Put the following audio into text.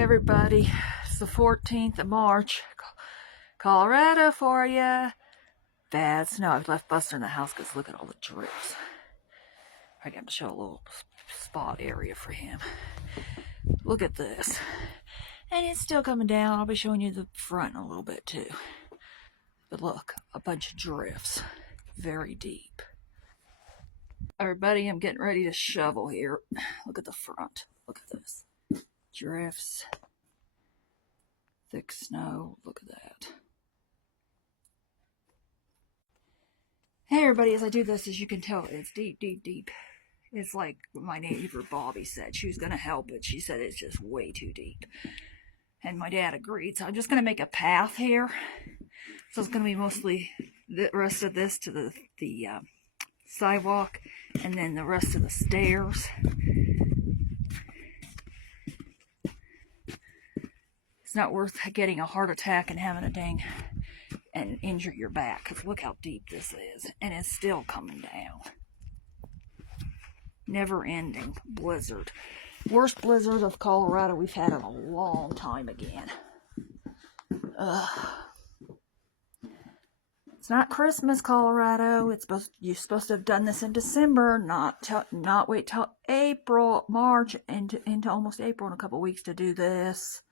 everybody, it's the 14th of March, Colorado for ya. Bad snow. I've left Buster in the house because look at all the drifts. I got to show a little spot area for him. Look at this. And it's still coming down. I'll be showing you the front a little bit too. But look, a bunch of drifts. Very deep. Everybody, I'm getting ready to shovel here. Look at the front. Look at this. Drifts. Thick snow. Look at that. Hey everybody, as I do this, as you can tell, it's deep, deep, deep. It's like my neighbor Bobby said. She was going to help, but she said it's just way too deep. And my dad agreed, so I'm just going to make a path here. So it's going to be mostly the rest of this to the sidewalk, and then the rest of the stairs. It's not worth getting a heart attack and having a dang and injure your back, because look how deep this is, and it's still coming down. Never ending blizzard. Worst blizzard of Colorado we've had in a long time again. It's not Christmas, Colorado. You're supposed to have done this in December, not wait till April, March, into almost April in a couple weeks to do this.